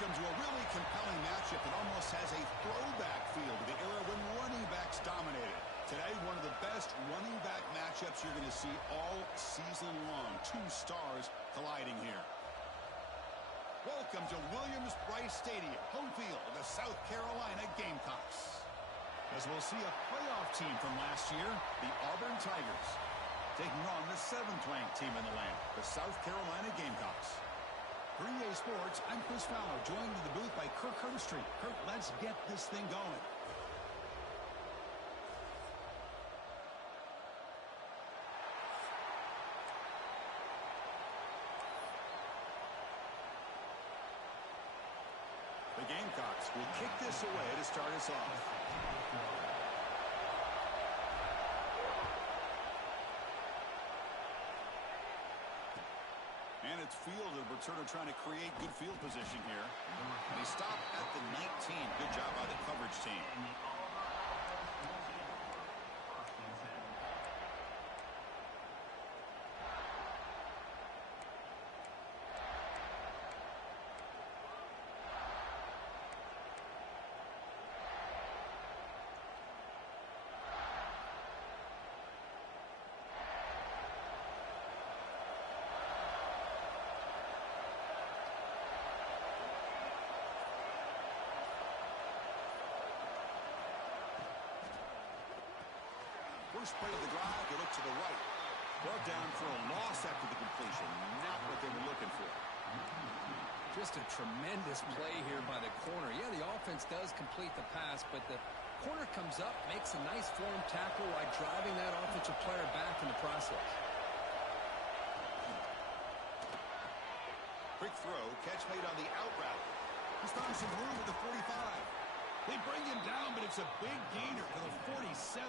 Welcome to a really compelling matchup that almost has a throwback feel to the era when running backs dominated. Today, one of the best running back matchups you're going to see all season long. Two stars colliding here. Welcome to Williams-Brice Stadium, home field of the South Carolina Gamecocks. As we'll see a playoff team from last year, the Auburn Tigers, taking on the 7th-ranked team in the land, the South Carolina Gamecocks. For EA Sports, I'm Chris Fowler, joined in the booth by Kirk Herbstreit. Kirk, let's get this thing going. The Gamecocks will kick this away to start us off. And it's fielded. Returner trying to create good field position here. And they stop at the 19. Good job by the coverage team. First play of the drive, they look to the right. Brought down for a loss after the completion. Not what they were looking for. Just a tremendous play here by the corner. Yeah, the offense does complete the pass, but the corner comes up, makes a nice form tackle while driving that offensive player back in the process. Quick throw, catch made on the out route. He's found some room at the 45. They bring him down, but it's a big gainer to the 47.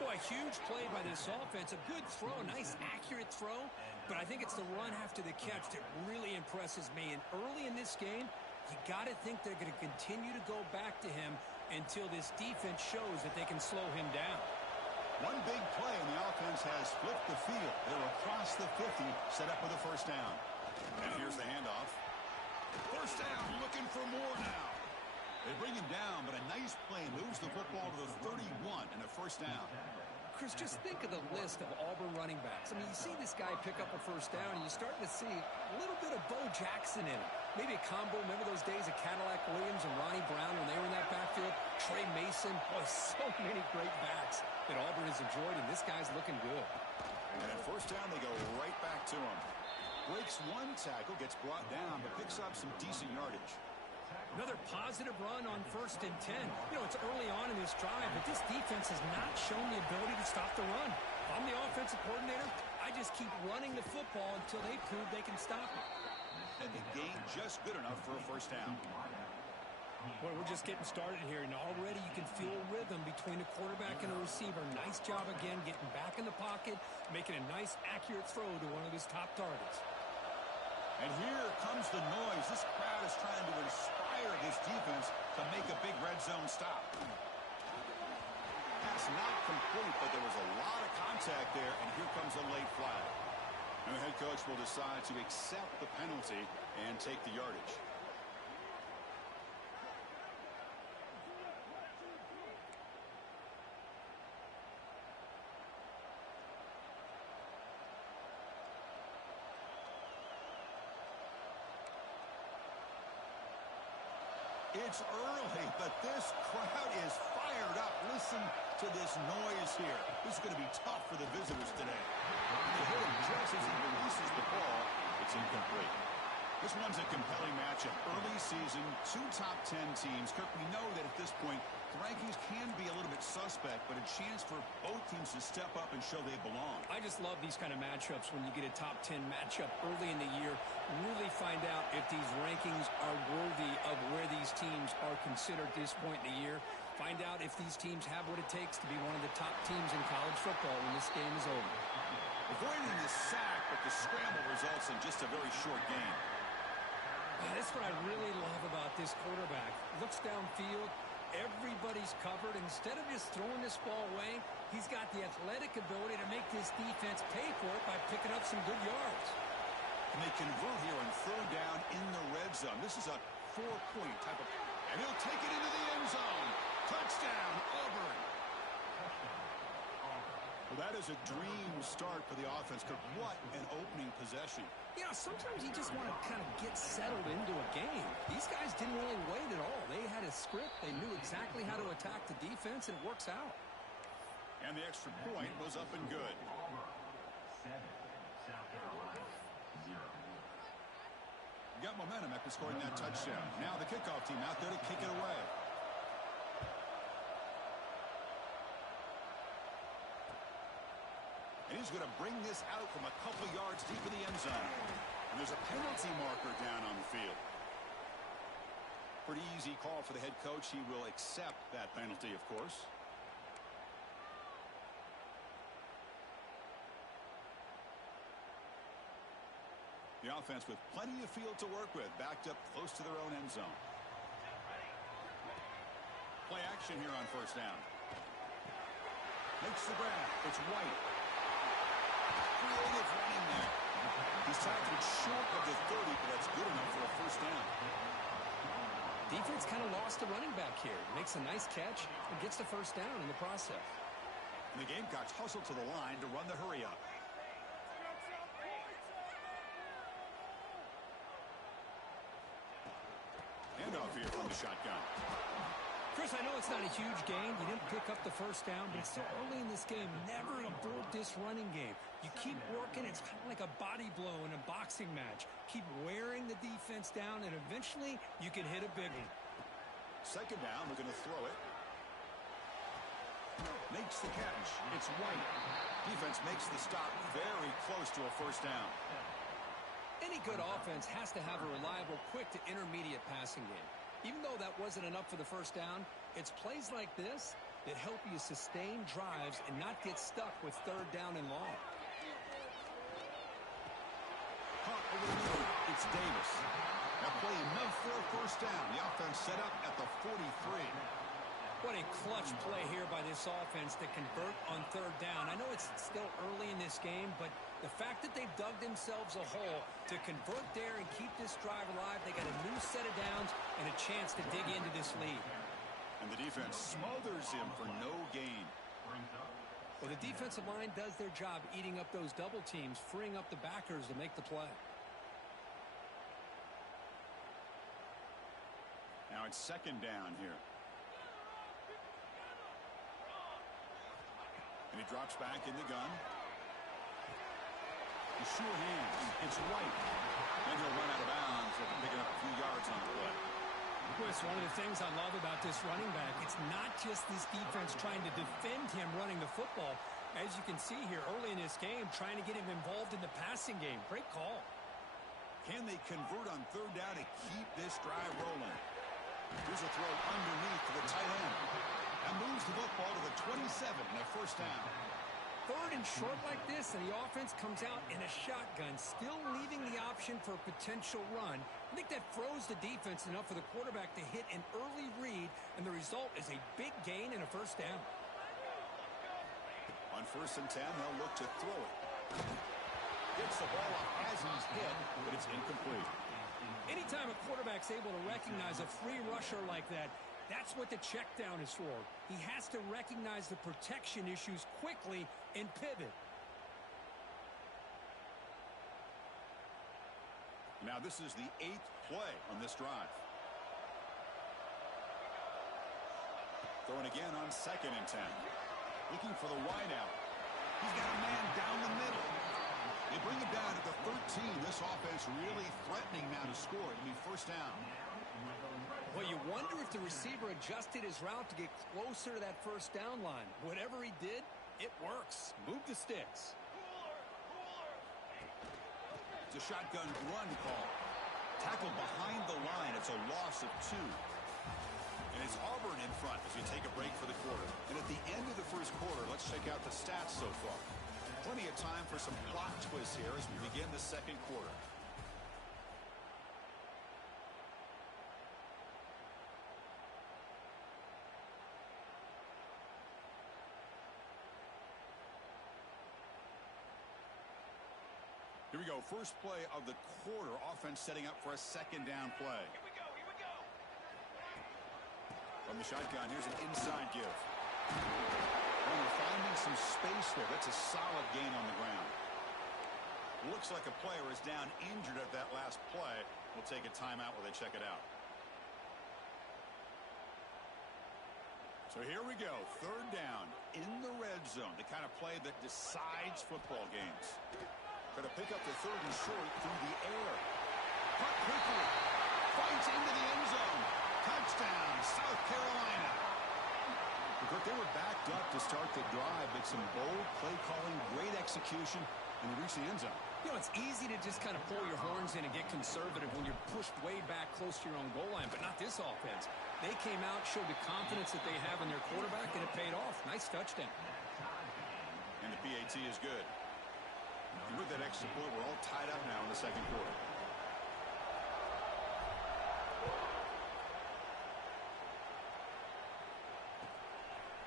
Boy, a huge play by this offense. A good throw, a nice accurate throw. But I think it's the run after the catch that really impresses me. And early in this game, you got to think they're going to continue to go back to him until this defense shows that they can slow him down. One big play, and the offense has flipped the field. They're across the 50, set up with a first down. And here's the handoff. First down, looking for more now. They bring him down, but a nice play moves the football to the 31 and a first down. Chris, just think of the list of Auburn running backs. I mean, you see this guy pick up a first down, and you're starting to see a little bit of Bo Jackson in him. Maybe a combo. Remember those days of Cadillac Williams and Ronnie Brown when they were in that backfield? Trey Mason. Boy, so many great backs that Auburn has enjoyed, and this guy's looking good. And at first down, they go right back to him. Breaks one tackle, gets brought down, but picks up some decent yardage. Another positive run on 1st and 10. You know, it's early on in this drive, but this defense has not shown the ability to stop the run. If I'm the offensive coordinator, I just keep running the football until they prove they can stop it. And the gain just good enough for a first down. Boy, we're just getting started here, and already you can feel a rhythm between the quarterback and the receiver. Nice job again getting back in the pocket, making a nice, accurate throw to one of his top targets. And here comes the noise. This crowd is trying to inspire this defense to make a big red zone stop. Pass not complete, but there was a lot of contact there, and here comes a late flag. And the head coach will decide to accept the penalty and take the yardage. It's early, but this crowd is fired up. Listen to this noise here. This is going to be tough for the visitors today. They hit him just as he releases the ball. It's incomplete. This one's a compelling matchup. Early season, 2 top 10 teams. Kirk, we know that at this point, the rankings can be a little bit suspect, but a chance for both teams to step up and show they belong. I just love these kind of matchups when you get a top 10 matchup early in the year. Really find out if these rankings are worthy of where these teams are considered at this point in the year. Find out if these teams have what it takes to be one of the top teams in college football when this game is over. Avoiding the sack, but the scramble results in just a very short gain. That's what I really love about this quarterback. Looks downfield. Everybody's covered. Instead of just throwing this ball away, he's got the athletic ability to make this defense pay for it by picking up some good yards. And they convert here on third down in the red zone. This is a 4-point type of... And he'll take it into the end zone. Touchdown, Auburn. Well, that is a dream start for the offense. What an opening possession. Yeah, sometimes you just want to kind of get settled into a game. These guys didn't really wait at all. They had a script. They knew exactly how to attack the defense, and it works out. And the extra point was up and good. Got momentum after scoring that touchdown. Now the kickoff team out there to kick it away. And he's going to bring this out from a couple yards deep in the end zone. And there's a penalty marker down on the field. Pretty easy call for the head coach. He will accept that penalty, of course. The offense with plenty of field to work with, backed up close to their own end zone. Play action here on first down. Makes the grab. It's White. Creative running there. He's tackled short of the 30, but that's good enough for a first down. Defense kind of lost a running back here. Makes a nice catch and gets the first down in the process. And the Gamecocks hustle to the line to run the hurry up. Handoff here from the shotgun. Chris, I know it's not a huge game. You didn't pick up the first down, but it's still early in this game. Never abort this running game. You keep working. It's kind of like a body blow in a boxing match. Keep wearing the defense down, and eventually you can hit a big one. Second down, we're going to throw it. Makes the catch. It's White. Defense makes the stop very close to a first down. Any good offense has to have a reliable, quick to intermediate passing game. Even though that wasn't enough for the first down, it's plays like this that help you sustain drives and not get stuck with third down and long. Caught over the middle. It's Davis. That play enough for a first down. The offense set up at the 43. What a clutch play here by this offense to convert on third down. I know it's still early in this game, but the fact that they've dug themselves a hole to convert there and keep this drive alive, they got a new set of downs and a chance to dig into this lead. And the defense smothers him for no gain. Well, the defensive line does their job eating up those double teams, freeing up the backers to make the play. Now it's second down here. And he drops back in the gun. He sure hands. It's White. And he'll run out of bounds after picking up a few yards on the play. Chris, one of the things I love about this running back, it's not just this defense trying to defend him running the football. As you can see here early in this game, trying to get him involved in the passing game. Great call. Can they convert on third down to keep this drive rolling? Here's a throw underneath to the tight end. That moves the football to the 27 and a first down. Third and short like this, and the offense comes out in a shotgun, still leaving the option for a potential run. I think that froze the defense enough for the quarterback to hit an early read, and the result is a big gain and a first down. On first and 10, they'll look to throw it. Gets the ball off as he's hit, but it's incomplete. Anytime a quarterback's able to recognize a free rusher like that, that's what the check down is for. He has to recognize the protection issues quickly and pivot. Now this is the 8th play on this drive. Throwing again on second and 10. Looking for the wideout. He's got a man down the middle. They bring it down to the 13. This offense really threatening now to score. It'll be first down. Well, you wonder if the receiver adjusted his route to get closer to that first down line. Whatever he did, it works. Move the sticks. It's a shotgun run call. Tackled behind the line. It's a loss of 2. And it's Auburn in front as we take a break for the quarter. And at the end of the first quarter, let's check out the stats so far. Plenty of time for some plot twists here as we begin the second quarter. Here we go. First play of the quarter. Offense setting up for a second down play. Here we go. Here we go. From the shotgun, here's an inside give. And we're finding some space there. That's a solid gain on the ground. Looks like a player is down injured at that last play. We'll take a timeout while they check it out. So here we go. Third down in the red zone. The kind of play that decides football games. Going to pick up the third and short through the air. Cut quickly. Fights into the end zone. Touchdown, South Carolina. They were backed up to start the drive, but some bold play calling, great execution, and they reached the end zone. You know, it's easy to just kind of pull your horns in and get conservative when you're pushed way back close to your own goal line, but not this offense. They came out, showed the confidence that they have in their quarterback, and it paid off. Nice touchdown. And the PAT is good. And with that extra point, we're all tied up now in the second quarter.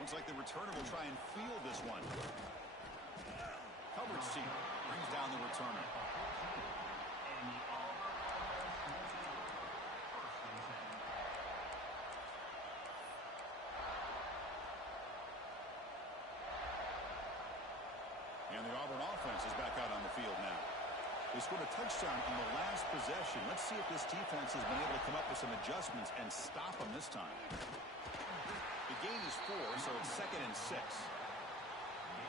Looks like the returner will try and field this one. Coverage team brings down the returner. And the Auburn offense is back out on the field now. They scored a touchdown on the last possession. Let's see if this defense has been able to come up with some adjustments and stop them this time. The gain is 4, so it's 2nd and 6.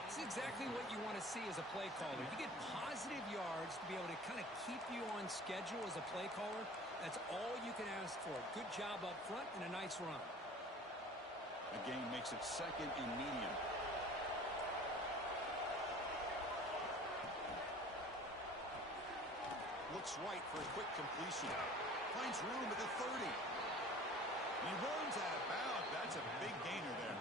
It's exactly what you want to see as a play caller. You get positive yards to be able to kind of keep you on schedule as a play caller. That's all you can ask for. Good job up front and a nice run. The gain makes it 2nd and medium. Looks right for a quick completion. Finds room at the 30. He runs out of bounds. That's a big gainer there.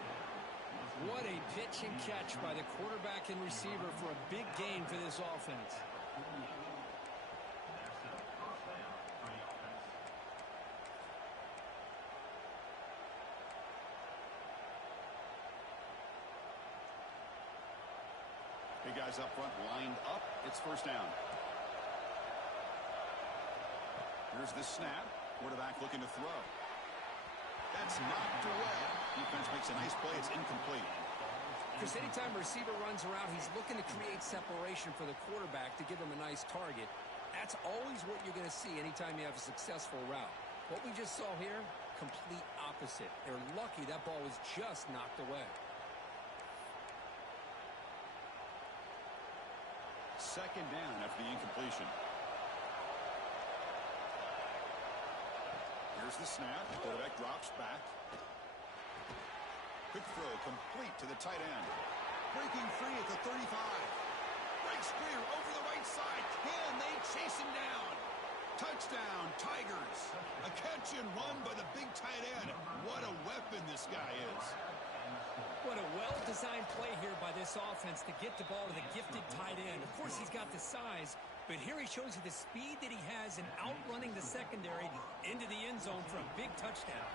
What a pitch and catch by the quarterback and receiver for a big gain for this offense. Big guys up front lined up. It's first down. Here's the snap. Quarterback looking to throw. That's knocked away. Defense makes a nice play. It's incomplete. Because anytime a receiver runs around, he's looking to create separation for the quarterback to give him a nice target. That's always what you're going to see anytime you have a successful route. What we just saw here, complete opposite. They're lucky that ball was just knocked away. Second down after the incompletion. Here's the snap. Quarterback drops back. Quick throw complete to the tight end. Breaking free at the 35. Breaks free over the right side. Can they chase him down? Touchdown, Tigers. A catch and run by the big tight end. What a weapon this guy is. What a well-designed play here by this offense to get the ball to the gifted tight end. Of course, he's got the size, but here he shows you the speed that he has in outrunning the secondary into the end zone for a big touchdown.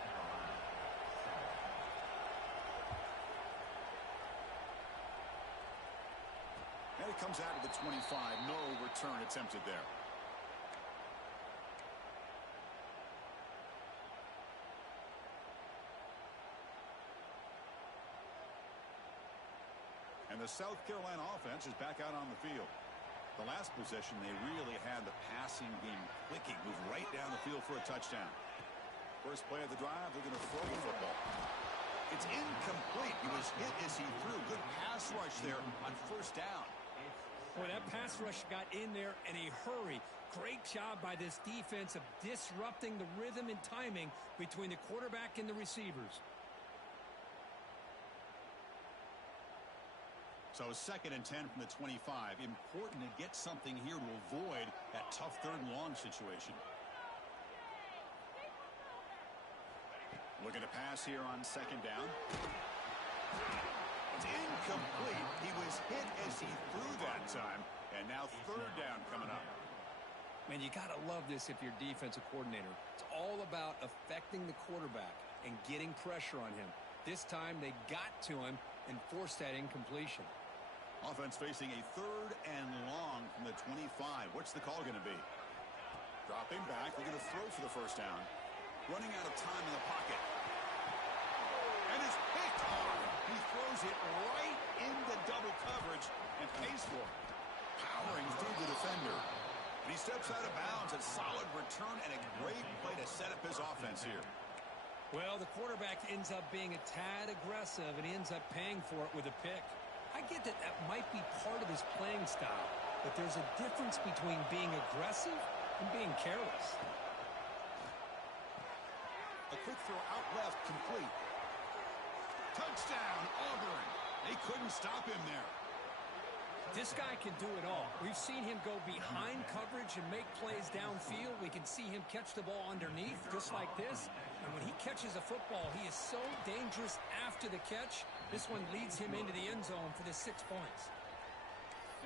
And it comes out of the 25. No return attempted there. And the South Carolina offense is back out on the field. The last possession, they really had the passing game clicking. Moved right down the field for a touchdown. First play of the drive, they're going to throw the football. It's incomplete. He was hit as he threw. Good pass rush there on first down. Boy, that pass rush got in there in a hurry. Great job by this defense of disrupting the rhythm and timing between the quarterback and the receivers. So 2nd and 10 from the 25. Important to get something here to avoid that tough third and long situation. Looking to pass here on second down. It's incomplete. He was hit as he threw that time. And now third down coming up. Man, you got to love this if you're defensive coordinator. It's all about affecting the quarterback and getting pressure on him. This time they got to him and forced that incompletion. Offense facing a 3rd and long from the 25. What's the call going to be? Dropping back, looking to throw for the first down. Running out of time in the pocket. And it's picked off. He throws it right into double coverage and pays for it. Powering through the defender. And he steps out of bounds. A solid return and a great play to set up his offense here. Well, the quarterback ends up being a tad aggressive, and he ends up paying for it with a pick. I get that that might be part of his playing style, but there's a difference between being aggressive and being careless. A quick throw out left, complete. Touchdown, Auburn. They couldn't stop him there. This guy can do it all. We've seen him go behind coverage and make plays downfield. We can see him catch the ball underneath, just like this. And when he catches a football, he is so dangerous after the catch. This one leads him into the end zone for the 6 points.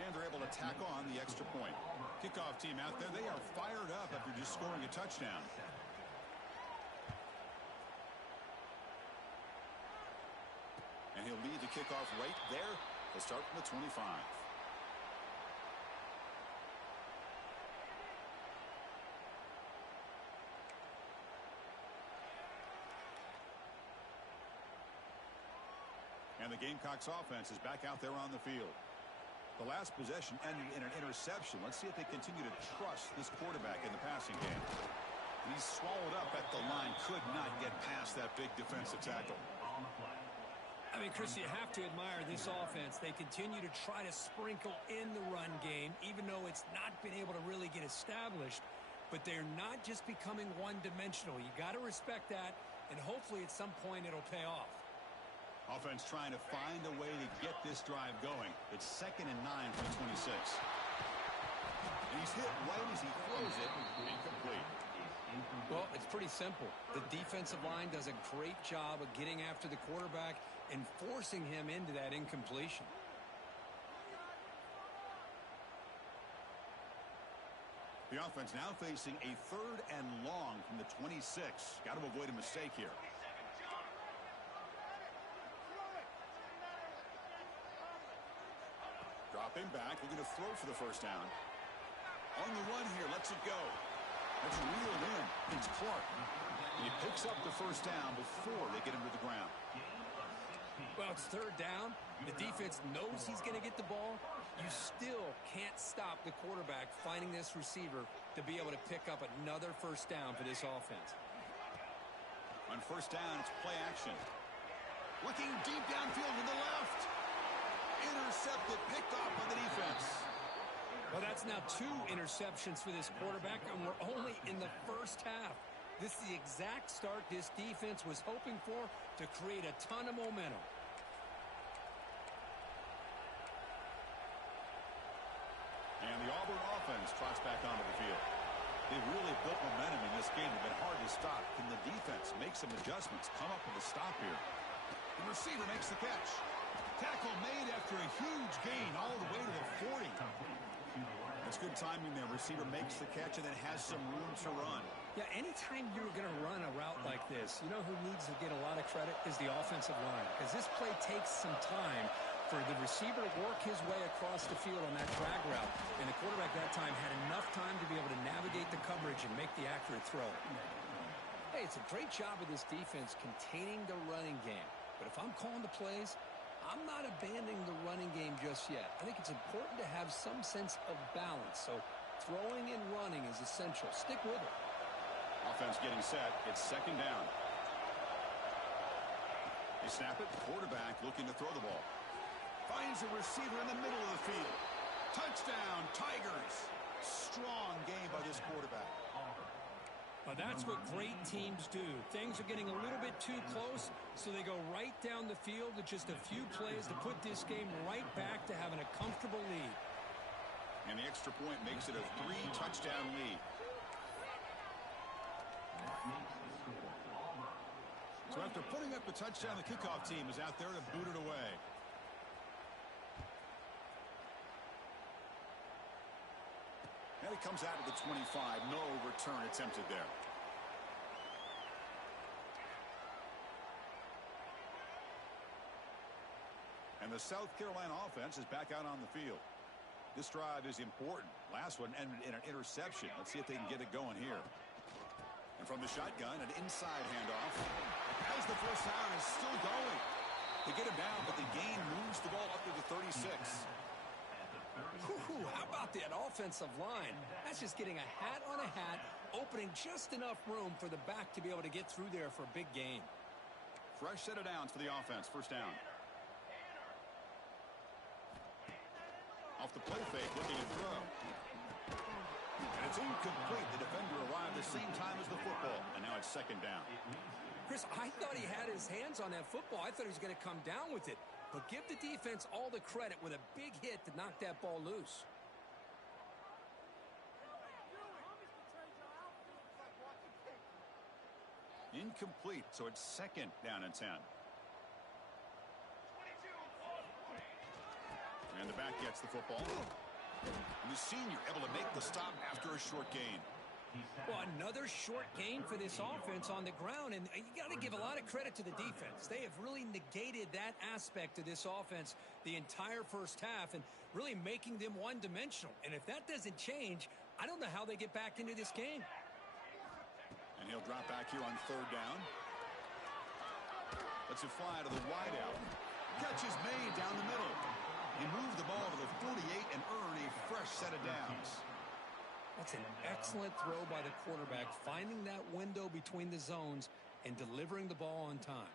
And they're able to tack on the extra point. Kickoff team out there, they are fired up after just scoring a touchdown. And he'll lead the kickoff right there. They'll start from the 25. And the Gamecocks offense is back out there on the field. The last possession ended in an interception. Let's see if they continue to trust this quarterback in the passing game. And he's swallowed up at the line. Could not get past that big defensive tackle. I mean, Chris, you have to admire this offense. They continue to try to sprinkle in the run game, even though it's not been able to really get established. But they're not just becoming one-dimensional. You got to respect that, and hopefully at some point it'll pay off. Offense trying to find a way to get this drive going. It's 2nd and 9 from the 26. And he's hit right as he throws it. Incomplete. Well, it's pretty simple. The defensive line does a great job of getting after the quarterback and forcing him into that incompletion. The offense now facing a 3rd and long from the 26. Got to avoid a mistake here. Dropping back, looking to throw for the first down. On the run here, lets it go. It's reeled in. It's Clark. He picks up the first down before they get him to the ground. Well, it's 3rd down. The defense knows he's going to get the ball. You still can't stop the quarterback finding this receiver to be able to pick up another first down for this offense. On first down, it's play action. Looking deep downfield to the left. Intercepted, picked off by the defense. Well, that's now 2 interceptions for this quarterback, and we're only in the first half. This is the exact start this defense was hoping for to create a ton of momentum. And the Auburn offense trots back onto the field. They've really built momentum in this game. They've been hard to stop. Can the defense make some adjustments, come up with a stop here? The receiver makes the catch. Tackle made after a huge gain all the way to the 40. That's good timing there. Receiver makes the catch and then has some room to run. Yeah, anytime you're going to run a route like this, you know who needs to get a lot of credit is the offensive line. Because this play takes some time for the receiver to work his way across the field on that drag route. And the quarterback that time had enough time to be able to navigate the coverage and make the accurate throw. Hey, it's a great job of this defense containing the running game. But if I'm calling the plays, I'm not abandoning the running game just yet. I think it's important to have some sense of balance. So throwing and running is essential. Stick with it. Offense getting set. It's 2nd down. They snap it. Quarterback looking to throw the ball. Finds a receiver in the middle of the field. Touchdown, Tigers. Strong game by this quarterback. Well, that's what great teams do. Things are getting a little bit too close, so they go right down the field with just a few plays to put this game right back to having a comfortable lead. And the extra point makes it a 3-touchdown lead. So after putting up the touchdown, the kickoff team is out there to boot it away. And it comes out of the 25. No return attempted there. And the South Carolina offense is back out on the field. This drive is important. Last one ended in an interception. Let's see if they can get it going here. And from the shotgun, an inside handoff. As the first down is still going. They get him down, but the gain moves the ball up to the 36. How about that offensive line? That's just getting a hat on a hat, opening just enough room for the back to be able to get through there for a big gain. Fresh set of downs for the offense. First down. Off the play fake, looking to throw. And it's incomplete. The defender arrived the same time as the football, and now it's second down. Chris, I thought he had his hands on that football. I thought he was going to come down with it. But give the defense all the credit with a big hit to knock that ball loose. Incomplete, so it's second down and 10. And the back gets the football. And the senior able to make the stop after a short gain. Well, another short gain for this offense on the ground, and you got to give a lot of credit to the defense. They have really negated that aspect of this offense the entire first half and really making them one-dimensional. And if that doesn't change, I don't know how they get back into this game. And he'll drop back here on third down. Lets it fly to the wideout. Catch is made down the middle. He moved the ball to the 48 and earned a fresh set of downs. That's an excellent throw by the quarterback, finding that window between the zones and delivering the ball on time.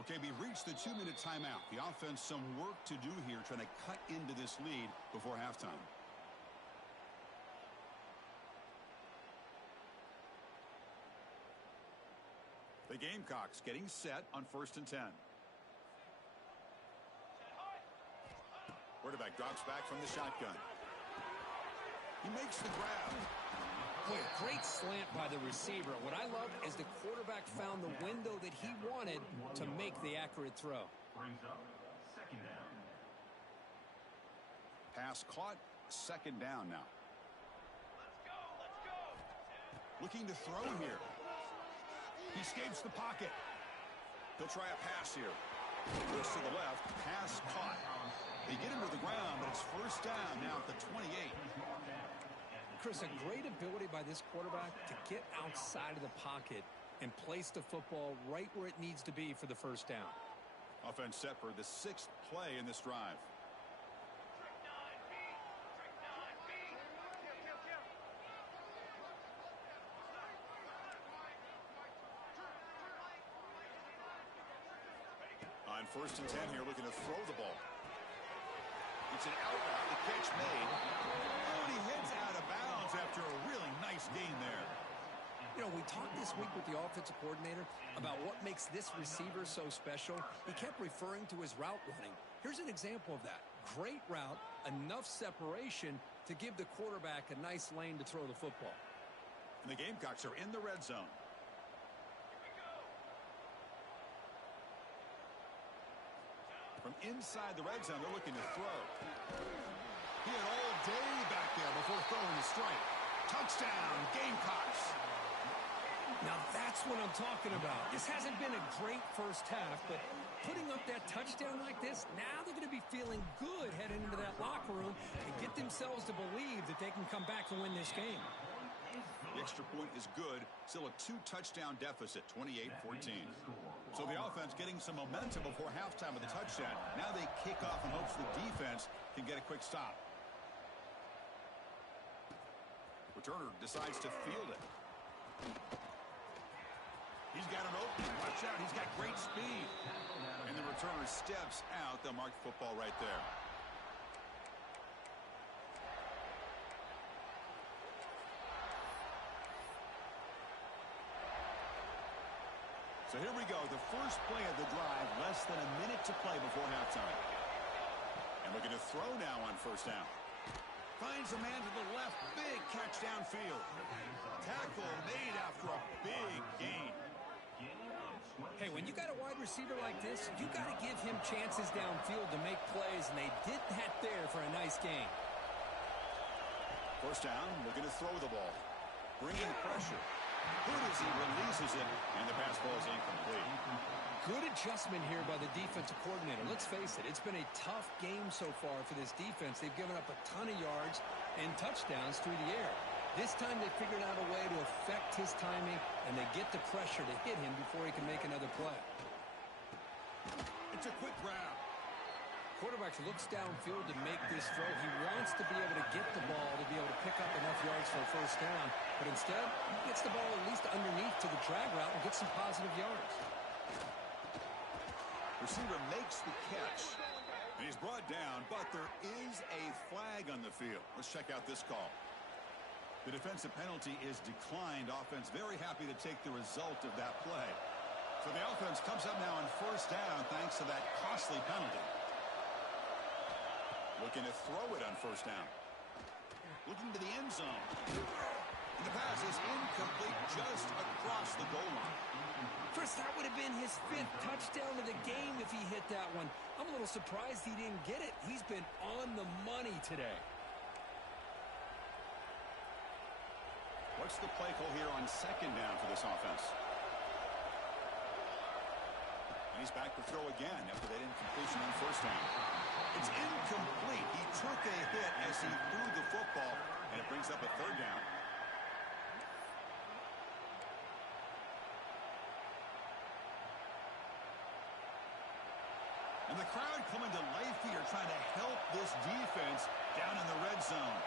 Okay, we reached the 2-minute timeout. The offense some work to do here, trying to cut into this lead before halftime. The Gamecocks getting set on 1st and 10. Quarterback drops back from the shotgun. He makes the grab. Boy, a great slant by the receiver. What I love is the quarterback found the window that he wanted to make the accurate throw. Pass caught, second down now. Looking to throw here. He escapes the pocket. He'll try a pass here. Looks to the left, pass caught. They get him to the ground, but it's first down now at the 28. Chris, a great ability by this quarterback to get outside of the pocket and place the football right where it needs to be for the first down. Offense set for the 6th play in this drive. On 1st and 10 here, looking to throw the ball. It's an out route, the catch made. Oh, and he hits out of bounds after a really nice gain there. You know, we talked this week with the offensive coordinator about what makes this receiver so special. He kept referring to his route running. Here's an example of that. Great route, enough separation to give the quarterback a nice lane to throw the football. And the Gamecocks are in the red zone. From inside the red zone, they're looking to throw. He had all day back there before throwing the strike. Touchdown, Gamecocks. Now that's what I'm talking about. This hasn't been a great first half, but putting up that touchdown like this, now they're going to be feeling good heading into that locker room and get themselves to believe that they can come back and win this game. The extra point is good. Still a 2-touchdown deficit, 28-14. So the offense getting some momentum before halftime with a touchdown. Now they kick off in hopes the defense can get a quick stop. Returner decides to field it. He's got an opening. Watch out. He's got great speed. And the returner steps out. They'll mark football right there. So here we go, the first play of the drive, less than a minute to play before halftime. And looking to throw now on first down. Finds a man to the left, big catch downfield. Tackle made after a big gain. Hey, when you got a wide receiver like this, you got to give him chances downfield to make plays, and they did that there for a nice gain. First down, looking to throw the ball. Bringing pressure. He releases it, and the pass ball is incomplete. Good adjustment here by the defensive coordinator. Let's face it, it's been a tough game so far for this defense. They've given up a ton of yards and touchdowns through the air. This time they figured out a way to affect his timing, and they get the pressure to hit him before he can make another play. It's a quick grab. Quarterback looks downfield to make this throw. He wants to be able to get the ball to be able to pick up enough yards for a first down, but instead he gets the ball at least underneath to the drag route and gets some positive yards. Receiver makes the catch, and he's brought down, but there is a flag on the field. Let's check out this call. The defensive penalty is declined. Offense very happy to take the result of that play. So the offense comes up now on first down thanks to that costly penalty. Looking to throw it on first down. Looking to the end zone. And the pass is incomplete just across the goal line. Chris, that would have been his 5th touchdown of the game if he hit that one. I'm a little surprised he didn't get it. He's been on the money today. What's the play call here on second down for this offense? And he's back to throw again after that incompletion on first down. It's incomplete. He took a hit as he threw the football, and it brings up a third down. And the crowd coming to life here, trying to help this defense down in the red zone.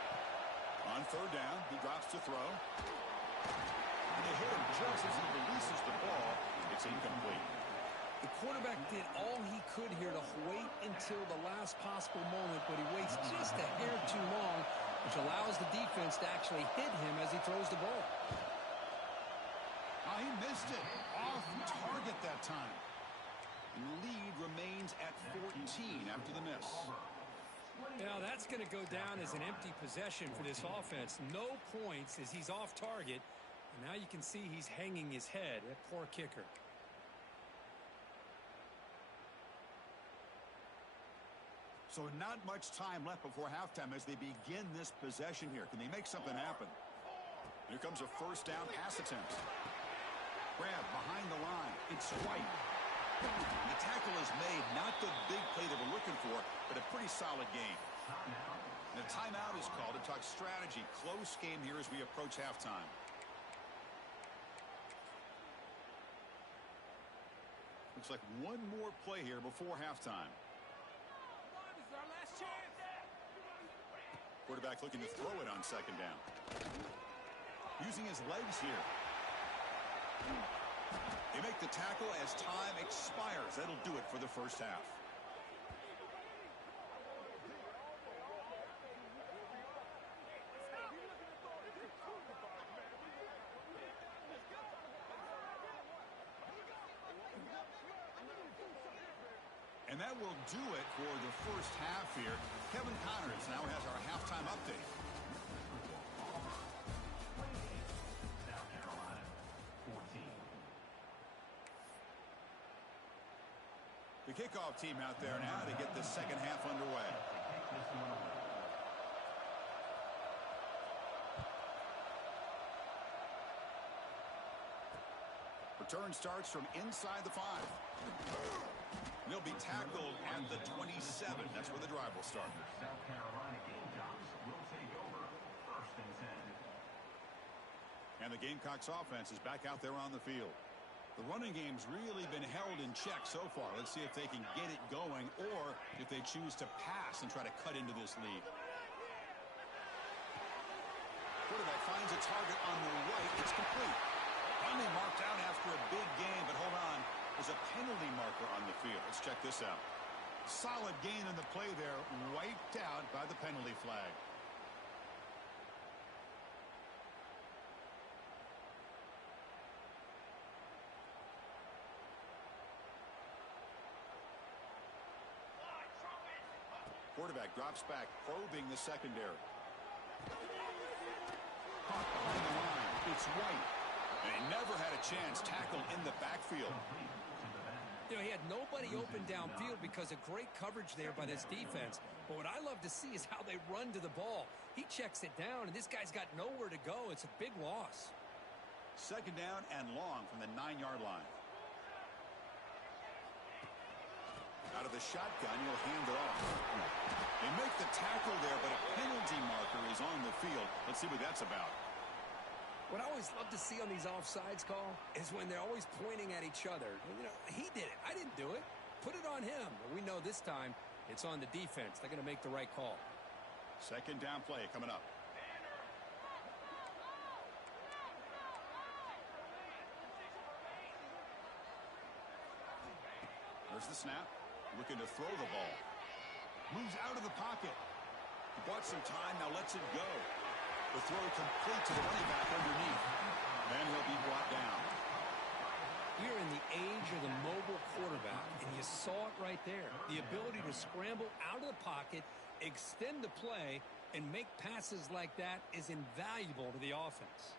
On third down, he drops to throw. And they hit him just as he releases the ball. It's incomplete. The quarterback did all he could here to wait until the last possible moment, but he waits just a hair too long, which allows the defense to actually hit him as he throws the ball. Oh, he missed it. Off target that time. And the lead remains at 14 after the miss. Now that's going to go down as an empty possession for this offense. No points as he's off target. And now you can see he's hanging his head. That poor kicker. So not much time left before halftime as they begin this possession here. Can they make something happen? Here comes a first down pass attempt. Grab behind the line. It's White. The tackle is made. Not the big play that we're looking for, but a pretty solid game. And a timeout is called to talk strategy. Close game here as we approach halftime. Looks like one more play here before halftime. Quarterback looking to throw it on second down. Using his legs here. They make the tackle as time expires. That'll do it for the first half. And that will do it for the first half here. Kevin Connors now has our halftime update. The kickoff team out there now to get the second half underway. Return starts from inside the 5. They'll be tackled at the 27. That's where the drive will start. South Carolina Gamecocks will take over 1st and 10. And the Gamecocks offense is back out there on the field. The running game's really been held in check so far. Let's see if they can get it going or if they choose to pass and try to cut into this lead. Quarterback finds a target on the right. It's complete. Finally marked out after a big game, but hold on. There's a penalty marker on the field. Let's check this out. Solid gain in the play there, wiped out by the penalty flag. Quarterback drops back, probing the secondary. Caught behind the line. It's White. And he never had a chance tackled in the backfield. You know, he had nobody open downfield because of great coverage there by this defense. But what I love to see is how they run to the ball. He checks it down, and this guy's got nowhere to go. It's a big loss. Second down and long from the 9-yard line. Out of the shotgun, he'll hand it off. They make the tackle there, but a penalty marker is on the field. Let's see what that's about. What I always love to see on these offsides call is when they're always pointing at each other. You know, he did it. I didn't do it. Put it on him. But we know this time it's on the defense. They're going to make the right call. Second down play coming up. There's the snap. Looking to throw the ball. Moves out of the pocket. He bought some time, now lets it go. The throw complete to the running back underneath. And he'll be brought down. You're in the age of the mobile quarterback, and you saw it right there. The ability to scramble out of the pocket, extend the play, and make passes like that is invaluable to the offense.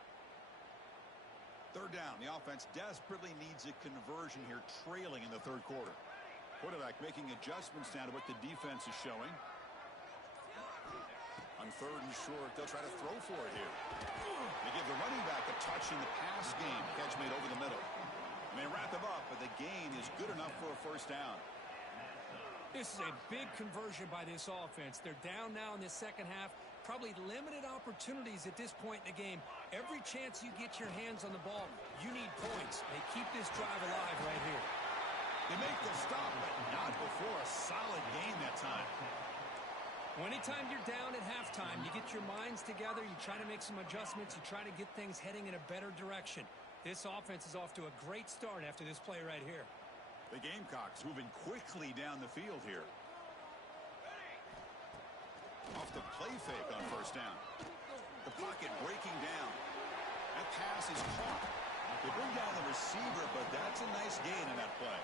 Third down. The offense desperately needs a conversion here, trailing in the third quarter. Quarterback making adjustments now to what the defense is showing. On third and short, they'll try to throw for it here. They give the running back a touch in the pass game. Catch made over the middle. And they wrap him up, but the gain is good enough for a first down. This is a big conversion by this offense. They're down now in this second half. Probably limited opportunities at this point in the game. Every chance you get your hands on the ball, you need points. They keep this drive alive right here. They make the stop, but not before a solid game that time. Well, anytime you're down at halftime, you get your minds together, you try to make some adjustments, you try to get things heading in a better direction. This offense is off to a great start after this play right here. The Gamecocks moving quickly down the field here. Off the play fake on first down. The pocket breaking down. That pass is caught. They bring down the receiver, but that's a nice gain in that play.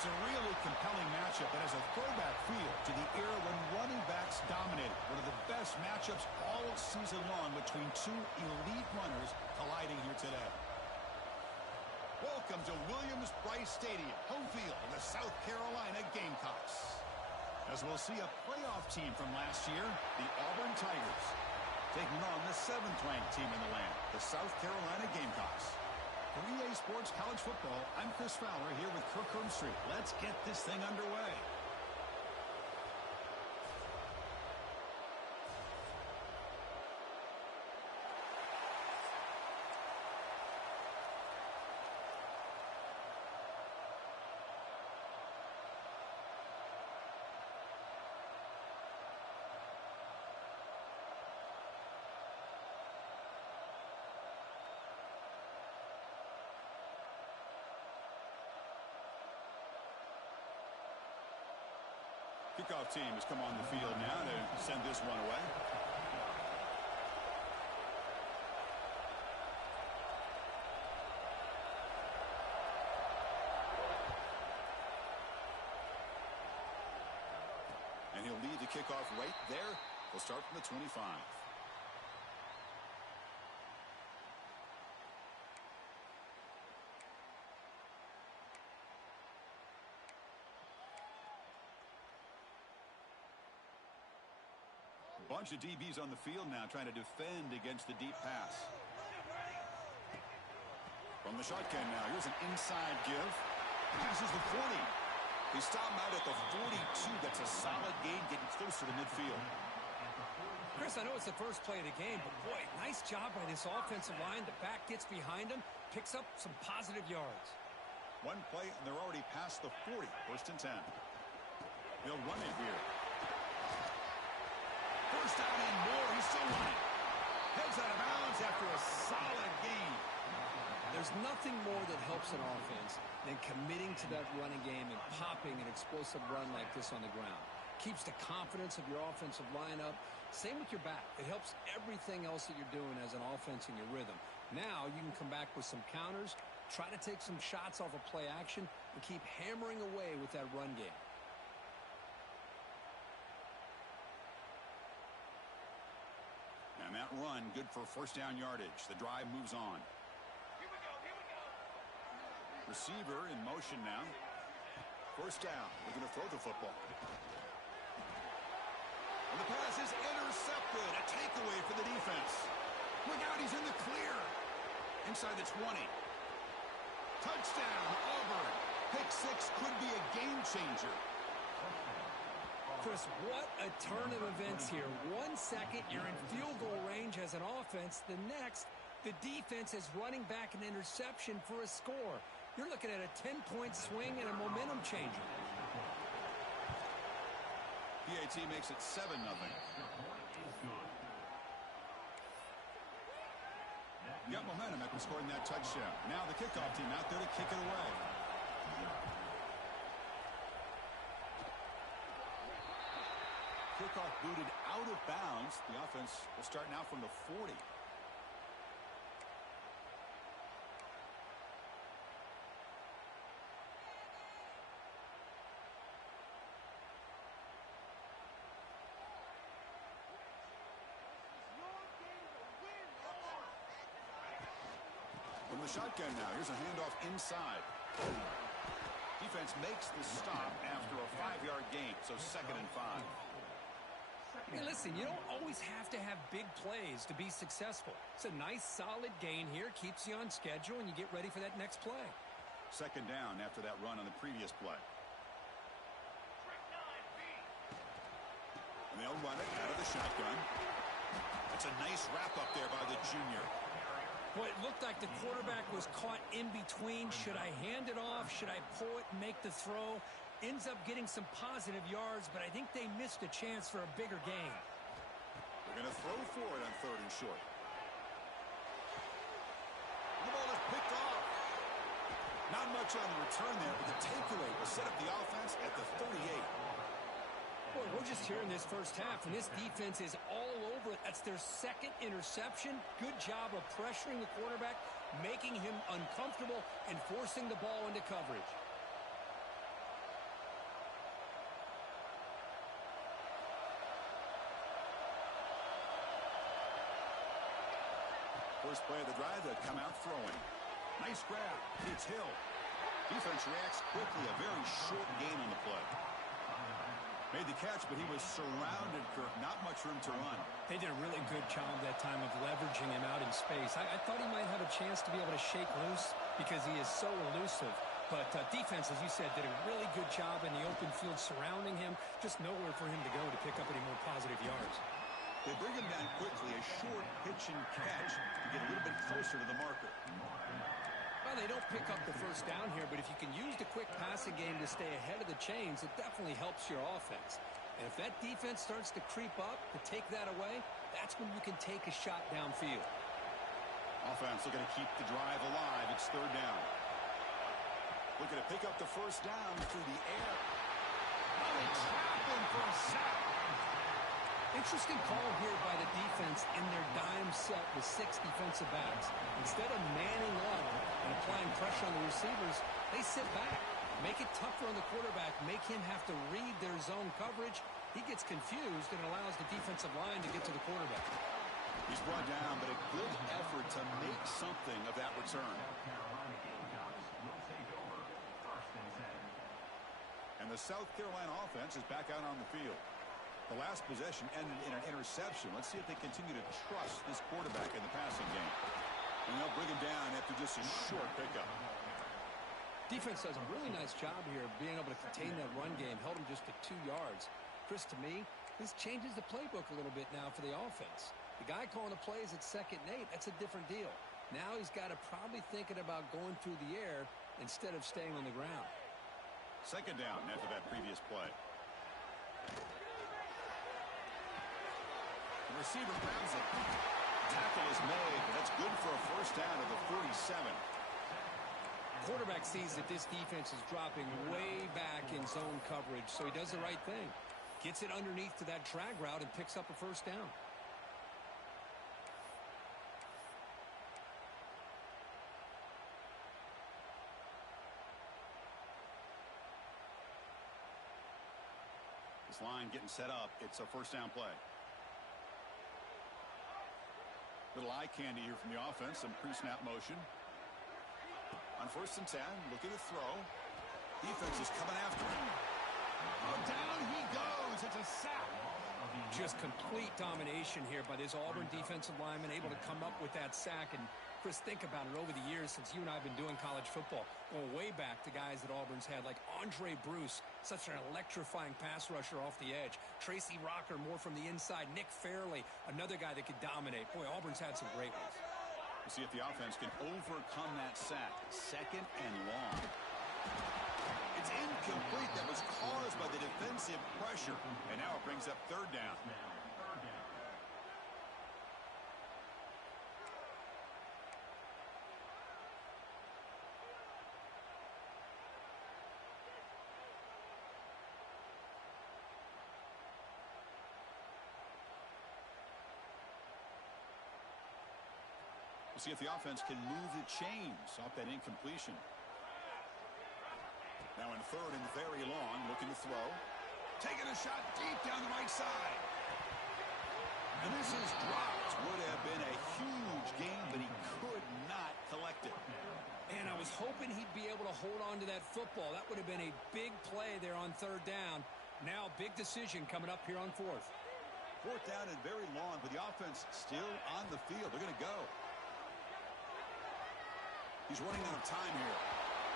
It's a really compelling matchup that has a throwback feel to the era when running backs dominated. One of the best matchups all season long between two elite runners colliding here today. Welcome to Williams-Brice Stadium, home field of the South Carolina Gamecocks. As we'll see a playoff team from last year, the Auburn Tigers, taking on the 7th-ranked team in the land, the South Carolina Gamecocks. For EA Sports College Football, I'm Chris Fowler here with Kirk Herbstreit. Let's get this thing underway. Kickoff team has come on the field now to send this one away. And he'll lead the kickoff right there. He'll start from the 25. Bunch of DBs on the field now trying to defend against the deep pass. From the shotgun now, here's an inside give. Passes the 40. They stop him out at the 42. That's a solid gain, getting closer to midfield. Chris, I know it's the first play of the game, but boy, nice job by this offensive line. The back gets behind him, picks up some positive yards. One play, and they're already past the 40. First and 10. They'll run it here. First down and more. He's still running. Heads out of bounds after a solid gain. There's nothing more that helps an offense than committing to that running game and popping an explosive run like this on the ground. Keeps the confidence of your offensive line up. Same with your back. It helps everything else that you're doing as an offense in your rhythm. Now you can come back with some counters, try to take some shots off of play action, and keep hammering away with that run game. And that run, good for first down yardage. The drive moves on. Here we go. Receiver in motion now. First down. We're going to throw the football. And the pass is intercepted. A takeaway for the defense. Look out, he's in the clear. Inside the 20. Touchdown, Auburn. Pick six could be a game changer. Chris, what a turn of events here. 1 second, you're in field goal range as an offense. The next, the defense is running back an interception for a score. You're looking at a 10-point swing and a momentum changer. PAT makes it 7-0. Got momentum after scoring that touchdown. Now the kickoff team out there to kick it away. Kickoff booted out of bounds. The offense will start now from the 40. From the shotgun now, here's a handoff inside. Defense makes the stop after a 5-yard gain, so 2nd and 5. Hey, listen, you don't always have to have big plays to be successful. It's a nice, solid gain here, keeps you on schedule, and you get ready for that next play. 2nd down after that run on the previous play. And they'll run it out of the shotgun. That's a nice wrap-up there by the junior. Boy, it looked like the quarterback was caught in between. Should I hand it off? Should I pull it and make the throw? Ends up getting some positive yards, but I think they missed a chance for a bigger gain. They're going to throw for it on 3rd and short. The ball is picked off. Not much on the return there, but the takeaway will set up the offense at the 38. Boy, we're just here in this first half, and this defense is all over it. That's their 2nd interception. Good job of pressuring the quarterback, making him uncomfortable, and forcing the ball into coverage. First play of the drive, they come out throwing. Nice grab. It's Hill. Defense reacts quickly. A very short gain on the play. Made the catch, but he was surrounded, Kirk. Not much room to run. They did a really good job that time of leveraging him out in space. I thought he might have a chance to be able to shake loose because he is so elusive. But defense, as you said, did a really good job in the open field surrounding him. Just nowhere for him to go to pick up any more positive yards. They bring him down quickly. A short pitch and catch to get a little bit closer to the marker. Well, they don't pick up the first down here, but if you can use the quick passing game to stay ahead of the chains, it definitely helps your offense. And if that defense starts to creep up, to take that away, that's when you can take a shot downfield. Offense looking to keep the drive alive. It's third down. Looking to pick up the first down through the air. Oh, they trap him for a sack. Interesting call here by the defense in their dime set with 6 defensive backs. Instead of manning up and applying pressure on the receivers, they sit back, make it tougher on the quarterback, make him have to read their zone coverage. He gets confused and allows the defensive line to get to the quarterback. He's brought down, but a good effort to make something of that return. And the South Carolina offense is back out on the field. The last possession ended in an interception. Let's see if they continue to trust this quarterback in the passing game. And they'll bring him down after just a short pickup. Defense does a really nice job here of being able to contain that run game. Held him just to 2 yards. Chris, to me, this changes the playbook a little bit now for the offense. The guy calling the plays at 2nd and 8, that's a different deal. Now he's got to probably thinking about going through the air instead of staying on the ground. Second down after that previous play. The receiver grabs it. Tackle is made. That's good for a first down at the 47. Quarterback sees that this defense is dropping way back in zone coverage, so he does the right thing. Gets it underneath to that drag route and picks up a first down. This line getting set up. It's a first down play. Little eye candy here from the offense. Some pre-snap motion. On 1st and 10, looking to throw. Defense is coming after him. Oh, down he goes. It's a sack. Just complete domination here by this Auburn defensive lineman, able to come up with that sack. And Chris, think about it, over the years since you and I have been doing college football, going way back to guys that Auburn's had, like Andre Bruce, such an electrifying pass rusher off the edge. Tracy Rocker, more from the inside. Nick Fairley, another guy that could dominate. Boy, Auburn's had some great ones. We'll see if the offense can overcome that sack. 2nd and long. It's incomplete. That was caused by the defensive pressure. And now it brings up third down. We'll see if the offense can move the chains off that incompletion. Now in 3rd and very long, looking to throw. Taking a shot deep down the right side. And this is dropped. Would have been a huge gain, but he could not collect it. And I was hoping he'd be able to hold on to that football. That would have been a big play there on 3rd down. Now big decision coming up here on 4th. 4th down and very long, but the offense still on the field. They're going to go. He's running out of time here.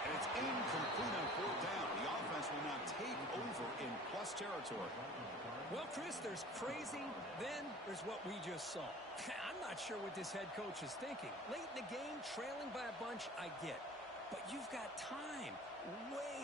And it's incomplete on 4th down. The offense will now take over in plus territory. Well, Chris, there's crazy, then there's what we just saw. I'm not sure what this head coach is thinking. Late in the game, trailing by a bunch, I get. But you've got time, way